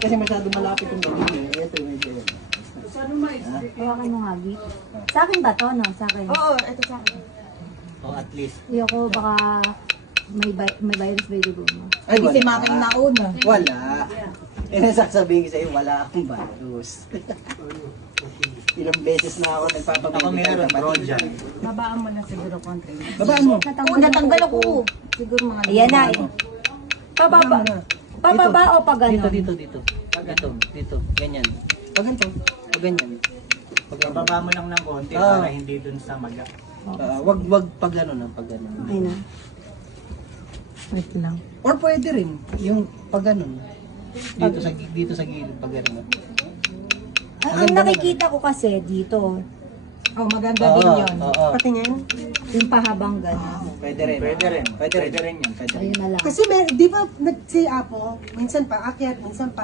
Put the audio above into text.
Kasi masyado malapit yung gabi. Ito medyo. Hawakan mo nga, Vic. Sa akin ba to, no? Sa akin. Oo, ito sa akin. Oh, at least. Ayoko baka may virus ba yung mo. Ay, Hindi si wala. Maki nauna. Wala. Eh, nasasabihin ko sa'yo, wala akong virus. Ilang beses na ako nagpapamedical. Ako meron, bro, dyan. Babaan mo na siguro konti. Babaan mo. Oo, natanggal ako. Siguro mga... Ayan na eh. Pababa. Pababa o pag ano? Dito. Dito. Ganyan. Pag ganito. Pag ganyan. Pababa mo lang ng konti Ah. para hindi dun sa maga. Wag pag gano'n na, pag gano'n. Ay na. Wait lang. Or pwede rin, yung pag gano'n. Dito sa gilid, pag gano'n. Ang nakikita ko kasi dito, Oh, maganda din yun. Oo. Patingin. yung pahabang gano'n. Pwede rin. Pwede rin. Pwede rin. Pwede rin yan. Pwede rin. Ayun na lang. Kasi di ba nag-say Apo, minsan pa akyat, minsan pa